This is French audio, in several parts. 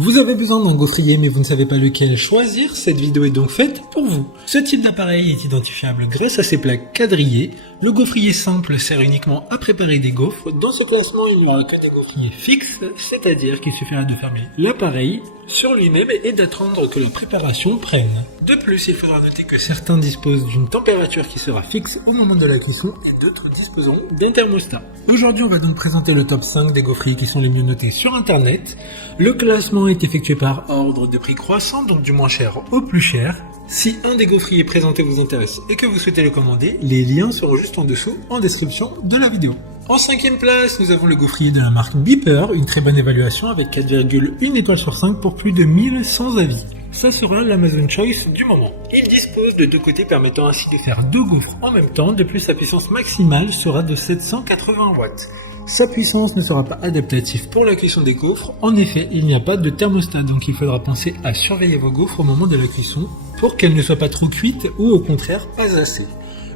Vous avez besoin d'un gaufrier mais vous ne savez pas lequel choisir, cette vidéo est donc faite pour vous. Ce type d'appareil est identifiable grâce à ses plaques quadrillées. Le gaufrier simple sert uniquement à préparer des gaufres. Dans ce classement, il n'y aura que des gaufriers fixes, c'est-à-dire qu'il suffira de fermer l'appareil sur lui-même et d'attendre que la préparation prenne. De plus, il faudra noter que certains disposent d'une température qui sera fixe au moment de la cuisson et d'autres disposeront d'un thermostat. Aujourd'hui, on va donc présenter le top 5 des gaufriers qui sont les mieux notés sur internet. Le classement est effectué par ordre de prix croissant, donc du moins cher au plus cher. Si un des gaufriers présentés vous intéresse et que vous souhaitez le commander, les liens seront juste en dessous en description de la vidéo. En 5e place, nous avons le gaufrier de la marque Beeper, une très bonne évaluation avec 4,1 étoiles sur 5 pour plus de 1100 avis. Ça sera l'Amazon Choice du moment. Il dispose de deux côtés permettant ainsi de faire deux gaufres en même temps. De plus, sa puissance maximale sera de 780 watts. Sa puissance ne sera pas adaptative pour la cuisson des gaufres. En effet, il n'y a pas de thermostat, donc il faudra penser à surveiller vos gaufres au moment de la cuisson pour qu'elles ne soient pas trop cuites ou au contraire pas assez.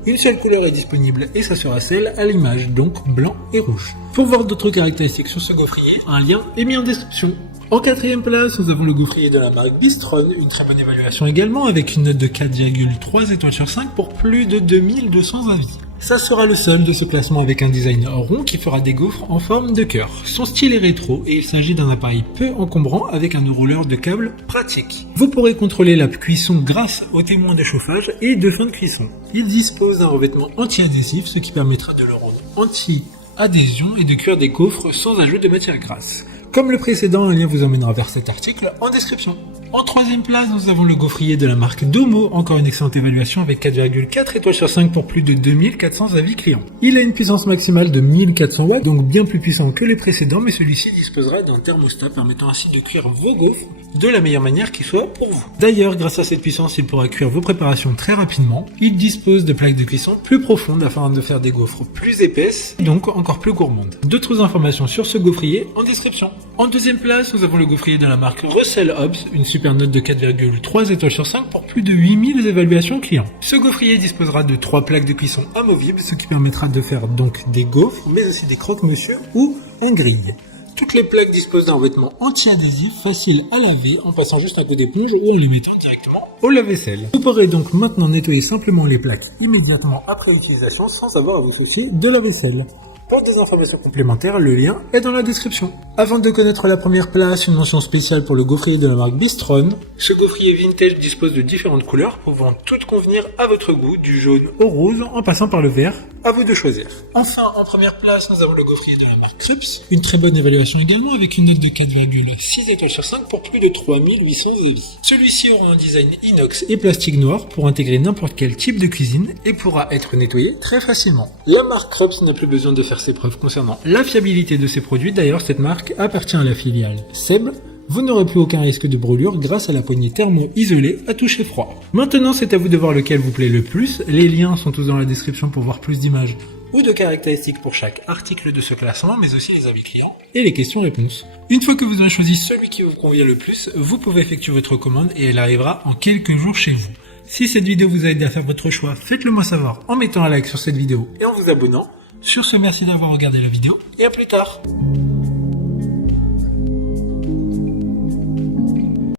Une seule couleur est disponible et ça sera celle à l'image, donc blanc et rouge. Pour voir d'autres caractéristiques sur ce gaufrier, un lien est mis en description. En 4e place, nous avons le gaufrier de la marque Bistron, une très bonne évaluation également avec une note de 4,3 étoiles sur 5 pour plus de 2200 avis. Ça sera le seul de ce classement avec un design rond qui fera des gaufres en forme de cœur. Son style est rétro et il s'agit d'un appareil peu encombrant avec un enrouleur de câbles pratique. Vous pourrez contrôler la cuisson grâce aux témoins de chauffage et de fin de cuisson. Il dispose d'un revêtement anti-adhésif, ce qui permettra de le rendre anti-adhésion et de cuire des gaufres sans ajout de matière grasse. Comme le précédent, un lien vous emmènera vers cet article en description. En 3e place, nous avons le gaufrier de la marque Domo, encore une excellente évaluation avec 4,4 étoiles sur 5 pour plus de 2400 avis clients. Il a une puissance maximale de 1400 watts, donc bien plus puissant que les précédents, mais celui-ci disposera d'un thermostat permettant ainsi de cuire vos gaufres de la meilleure manière qui soit pour vous. D'ailleurs, grâce à cette puissance, il pourra cuire vos préparations très rapidement. Il dispose de plaques de cuisson plus profondes afin de faire des gaufres plus épaisses, donc encore plus gourmandes. D'autres informations sur ce gaufrier en description. En 2e place, nous avons le gaufrier de la marque Russell Hobbs, une super note de 4,3 étoiles sur 5 pour plus de 8000 évaluations clients. Ce gaufrier disposera de 3 plaques de cuisson amovibles, ce qui permettra de faire donc des gaufres, mais aussi des croque-monsieur ou un grille. Toutes les plaques disposent d'un revêtement anti-adhésif facile à laver en passant juste un coup d'éponge ou en les mettant directement au lave-vaisselle. Vous pourrez donc maintenant nettoyer simplement les plaques immédiatement après utilisation sans avoir à vous soucier de la vaisselle. Pour des informations complémentaires, le lien est dans la description. Avant de connaître la première place, une mention spéciale pour le gaufrier de la marque Bistron. Ce gaufrier vintage dispose de différentes couleurs pouvant toutes convenir à votre goût, du jaune au rose en passant par le vert. À vous de choisir. Enfin, en première place, nous avons le gaufrier de la marque Krups. Une très bonne évaluation également avec une note de 4,6 étoiles sur 5 pour plus de 3800 avis. Celui-ci aura un design inox et plastique noir pour intégrer n'importe quel type de cuisine et pourra être nettoyé très facilement. La marque Krups n'a plus besoin de faire ses preuves concernant la fiabilité de ses produits. D'ailleurs, cette marque appartient à la filiale Seb. Vous n'aurez plus aucun risque de brûlure grâce à la poignée thermo-isolée à toucher froid. Maintenant, c'est à vous de voir lequel vous plaît le plus. Les liens sont tous dans la description pour voir plus d'images ou de caractéristiques pour chaque article de ce classement, mais aussi les avis clients et les questions-réponses. Une fois que vous aurez choisi celui qui vous convient le plus, vous pouvez effectuer votre commande et elle arrivera en quelques jours chez vous. Si cette vidéo vous a aidé à faire votre choix, faites-le moi savoir en mettant un like sur cette vidéo et en vous abonnant. Sur ce, merci d'avoir regardé la vidéo et à plus tard.